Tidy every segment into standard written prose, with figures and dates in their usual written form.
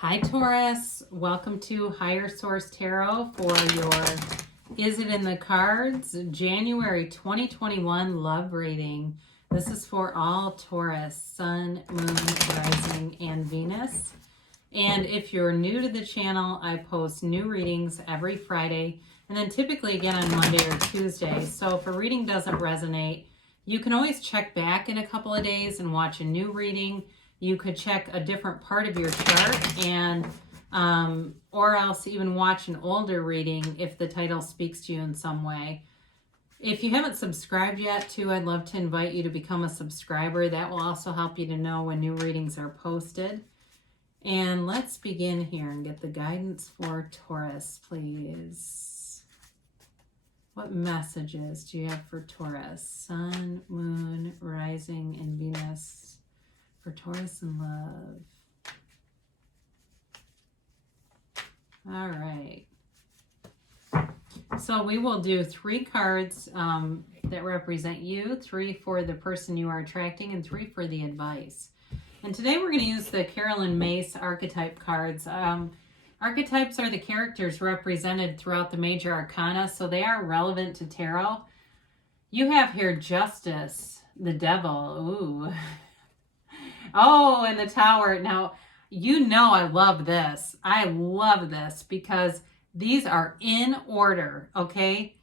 Hi Taurus, welcome to Higher Source Tarot for your Is It in the Cards January 2021 love reading. This is for all Taurus, Sun, Moon, Rising, and Venus. And if you're new to the channel, I post new readings every Friday and then typically again on Monday or Tuesday. So if a reading doesn't resonate, you can always check back in a couple of days and watch a new reading. You could check a different part of your chart and or else even watch an older reading if the title speaks to you in some way. If you haven't subscribed yet too, I'd love to invite you to become a subscriber. That will also help you to know when new readings are posted. And let's begin here and get the guidance for Taurus, please. What messages do you have for Taurus? Sun, Moon, Rising, and Venus. For Taurus and love. All right. So we will do 3 cards that represent you, 3 for the person you are attracting, and 3 for the advice. And today we're going to use the Carolyn Mace archetype cards. Archetypes are the characters represented throughout the major arcana, so they are relevant to tarot. You have here Justice, the Devil. Ooh. Oh, and the Tower. Now, you know I love this. I love this because these are in order, okay?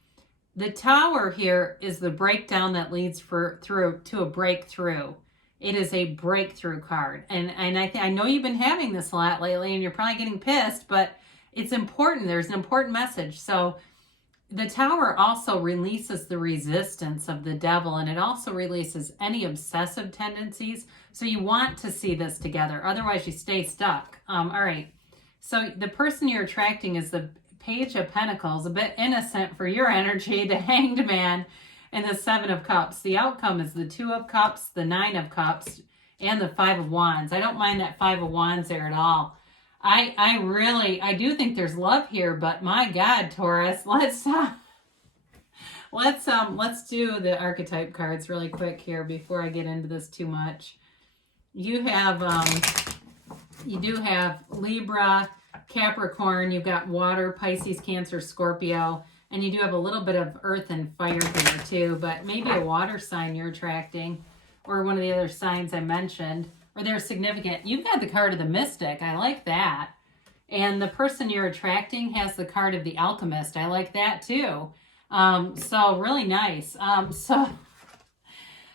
The Tower here is the breakdown that leads through to a breakthrough. It is a breakthrough card. And I know you've been having this a lot lately and you're probably getting pissed, but it's important. There's an important message. So the Tower also releases the resistance of the devil, and it also releases any obsessive tendencies. So you want to see this together. Otherwise, you stay stuck. All right. So the person you're attracting is the Page of Pentacles, a bit innocent for your energy, the Hanged Man, and the 7 of Cups. The outcome is the 2 of Cups, the 9 of Cups, and the 5 of Wands. I don't mind that 5 of Wands there at all. I do think there's love here, but my God, Taurus, let's do the archetype cards really quick here before I get into this too much. You do have Libra, Capricorn, you've got water, Pisces, Cancer, Scorpio, and you do have a little bit of earth and fire here too, but maybe a water sign you're attracting, or one of the other signs I mentioned. Or they're significant. You've got the card of the Mystic. I like that. And the person you're attracting has the card of the Alchemist. I like that too. So really nice.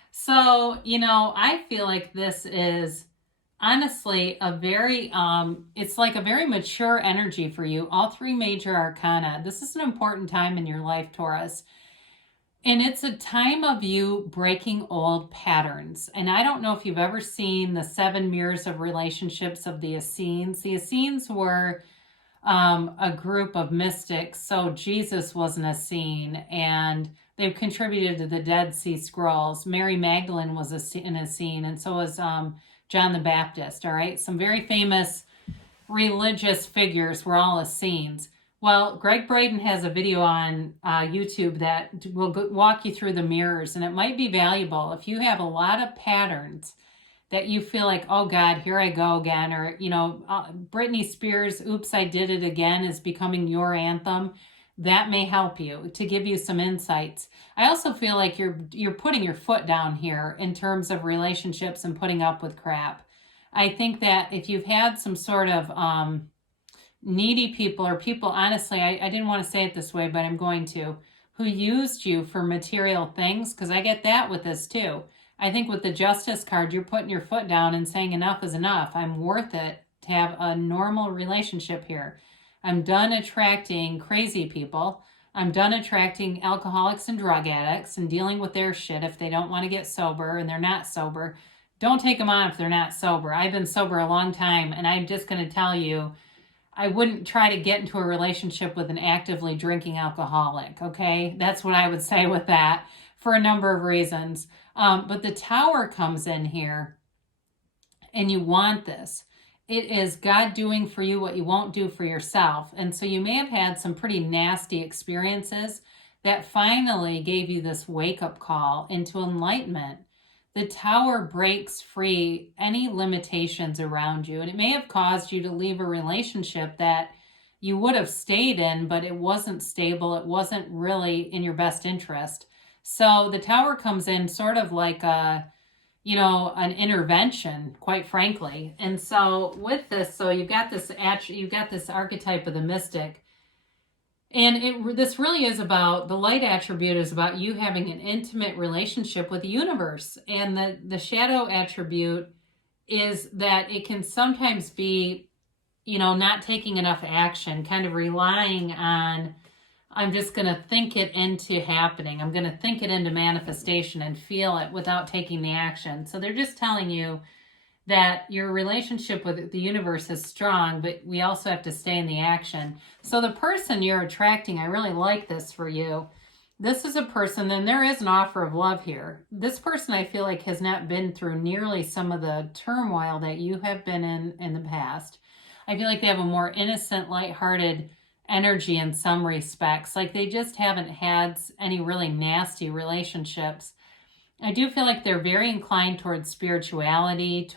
So, you know, I feel like this is honestly a very, it's like a very mature energy for you. All 3 major arcana. This is an important time in your life, Taurus. And it's a time of you breaking old patterns. And I don't know if you've ever seen the 7 mirrors of relationships of the Essenes. The Essenes were a group of mystics. So Jesus was an Essene, and they've contributed to the Dead Sea Scrolls. Mary Magdalene was an Essene, and so was John the Baptist. All right, some very famous religious figures were all Essenes. Well, Greg Braden has a video on YouTube that will walk you through the mirrors, and it might be valuable if you have a lot of patterns that you feel like, oh God, here I go again, or, you know, Britney Spears' Oops, I Did It Again is becoming your anthem. That may help you to give you some insights. I also feel like you're putting your foot down here in terms of relationships and putting up with crap. I think that if you've had some sort of needy people, or people, honestly, I didn't want to say it this way, but I'm going to, who used you for material things, because I get that with this too. I think with the Justice card, you're putting your foot down and saying enough is enough. I'm worth it to have a normal relationship here. I'm done attracting crazy people. I'm done attracting alcoholics and drug addicts and dealing with their shit if they don't want to get sober and they're not sober. Don't take them on if they're not sober. I've been sober a long time, and I'm just going to tell you, I wouldn't try to get into a relationship with an actively drinking alcoholic, okay? That's what I would say with that for a number of reasons. But the Tower comes in here, and you want this. It is God doing for you what you won't do for yourself. And so you may have had some pretty nasty experiences that finally gave you this wake-up call into enlightenment. the Tower breaks free any limitations around you. And it may have caused you to leave a relationship that you would have stayed in, but it wasn't stable. It wasn't really in your best interest. So the Tower comes in sort of like an intervention, quite frankly. And so with this, so you've got this archetype of the mystic. And this really is about, the light attribute is about you having an intimate relationship with the universe. And the shadow attribute is that it can sometimes be, not taking enough action, kind of relying on, I'm just going to think it into happening. I'm going to think it into manifestation and feel it without taking the action. So they're just telling you that your relationship with the universe is strong, but we also have to stay in the action. So the person you're attracting, I really like this for you. This is a person, and there is an offer of love here. This person, I feel like, has not been through nearly some of the turmoil that you have been in the past. I feel like they have a more innocent, lighthearted energy in some respects. Like they just haven't had any really nasty relationships. I do feel like they're very inclined towards spirituality,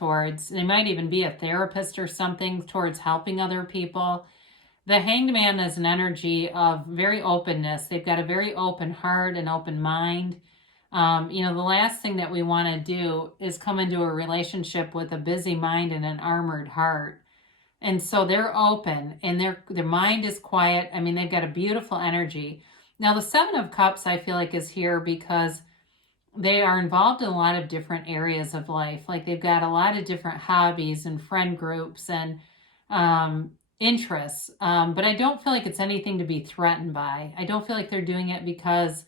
they might even be a therapist or something, towards helping other people. The Hanged Man is an energy of very openness. They've got a very open heart and open mind. The last thing that we want to do is come into a relationship with a busy mind and an armored heart. And so they're open, and their mind is quiet. I mean, they've got a beautiful energy. Now, the Seven of Cups, I feel like, is here because they are involved in a lot of different areas of life. Like they've got a lot of different hobbies and friend groups and interests. But I don't feel like it's anything to be threatened by. I don't feel like they're doing it because,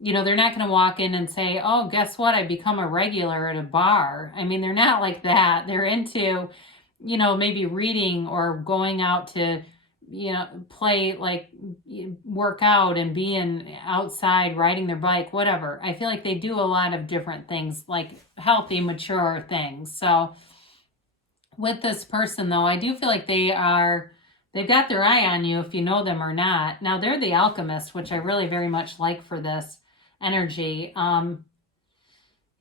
they're not going to walk in and say, oh, guess what? I become a regular at a bar. I mean, they're not like that. They're into, maybe reading or going out to, play, like work out and being outside, riding their bike, whatever. I feel like they do a lot of different things, like healthy, mature things. So with this person, though, I do feel like they've got their eye on you if you know them or not. Now, they're the alchemist, which I really very much like for this energy. They're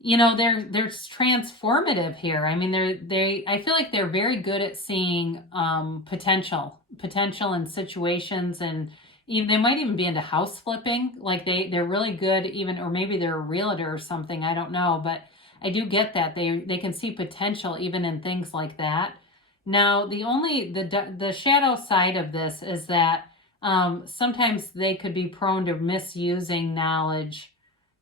transformative here. I mean, I feel like they're very good at seeing potential in situations, and even they might even be into house flipping. Like they're really good, even, or maybe they're a realtor or something. I don't know, but I do get that they can see potential even in things like that. Now, the shadow side of this is that sometimes they could be prone to misusing knowledge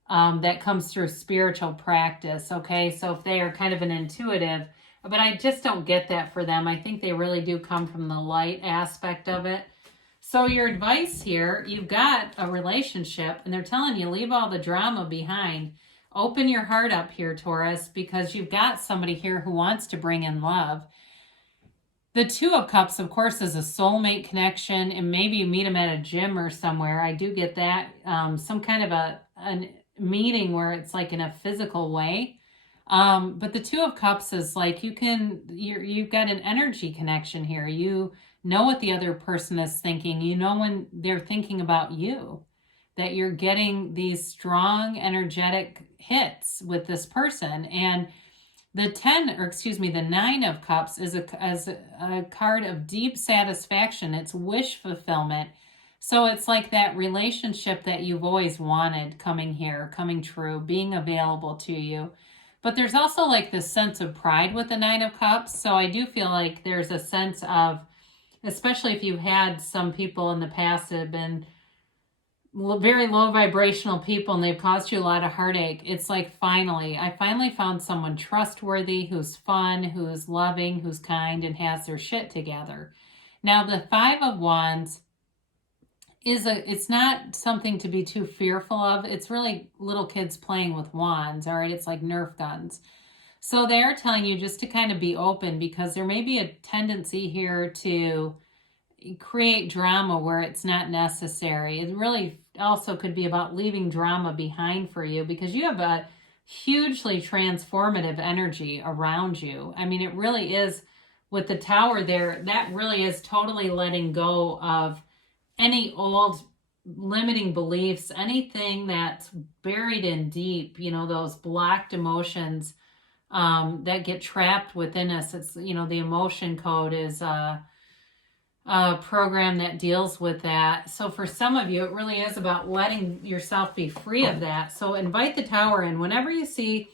that comes through spiritual practice. Okay, so if they are kind of an intuitive, but I just don't get that for them. I think they really do come from the light aspect of it. So your advice here, you've got a relationship and they're telling you leave all the drama behind. Open your heart up here, Taurus, because you've got somebody here who wants to bring in love. The Two of Cups, of course, is a soulmate connection, and maybe you meet them at a gym or somewhere. I do get that. Some kind of a meeting where it's like in a physical way. But the Two of Cups is like you've got an energy connection here. You know what the other person is thinking. You know when they're thinking about you, that you're getting these strong energetic hits with this person. And the Nine of Cups is a card of deep satisfaction. It's wish fulfillment. So it's like that relationship that you've always wanted coming true, being available to you. But there's also like this sense of pride with the Nine of Cups. So I do feel like there's a sense of, especially if you've had some people in the past that have been very low vibrational people and they've caused you a lot of heartache. It's like I finally found someone trustworthy, who's fun, who's loving, who's kind, and has their shit together. Now the Five of Wands it's not something to be too fearful of. It's really little kids playing with wands, all right? It's like Nerf guns. So they're telling you just to kind of be open, because there may be a tendency here to create drama where it's not necessary. It really also could be about leaving drama behind for you, because you have a hugely transformative energy around you. I mean, it really is, with the Tower there, that really is totally letting go of any old limiting beliefs, anything that's buried in deep, you know, those blocked emotions that get trapped within us. It's, you know, the emotion code is a program that deals with that. So for some of you, it really is about letting yourself be free of that. So invite the Tower in. Whenever you see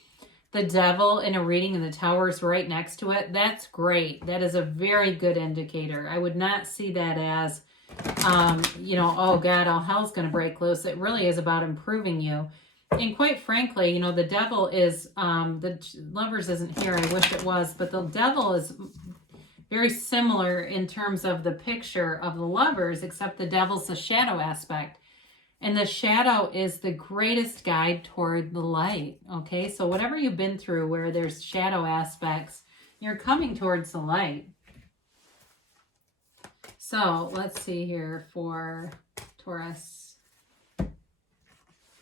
the Devil in a reading and the Tower is right next to it, that's great. That is a very good indicator. I would not see that as, you know, oh God, all hell's going to break loose. It really is about improving you. And quite frankly, you know, the Devil is, the Lovers isn't here. I wish it was, but the Devil is very similar in terms of the picture of the Lovers, except the Devil's the shadow aspect. And the shadow is the greatest guide toward the light, okay? So whatever you've been through where there's shadow aspects, you're coming towards the light. So let's see here for Taurus.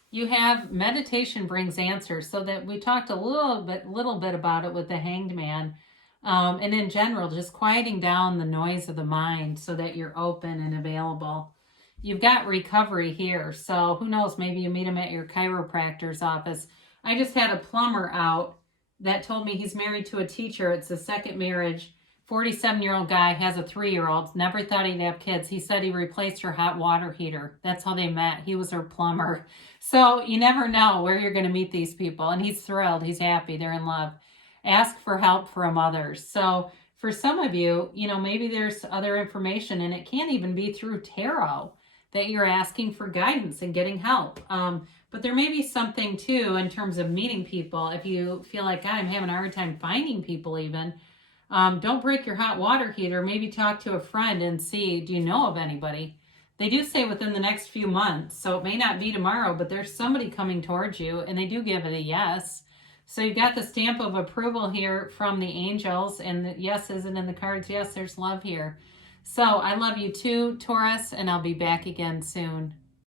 You have meditation brings answers. So that we talked a little bit about it with the Hanged Man. And in general, just quieting down the noise of the mind so that you're open and available. You've got recovery here. So who knows, maybe you meet him at your chiropractor's office. I just had a plumber out that told me he's married to a teacher. It's a second marriage. 47-year-old guy has a 3-year-old. Never thought he'd have kids. He said he replaced her hot water heater. That's how they met. He was her plumber. So you never know where you're going to meet these people. And he's thrilled. He's happy. They're in love. Ask for help from others. So for some of you, you know, maybe there's other information, and it can't even be through tarot that you're asking for guidance and getting help. But there may be something too in terms of meeting people. If you feel like, God, I'm having a hard time finding people even, don't break your hot water heater. Maybe talk to a friend and see, do you know of anybody? They do say within the next few months, so it may not be tomorrow, but there's somebody coming towards you, and they do give it a yes. So you've got the stamp of approval here from the angels, and the yes isn't in the cards. Yes, there's love here. So I love you too, Taurus, and I'll be back again soon.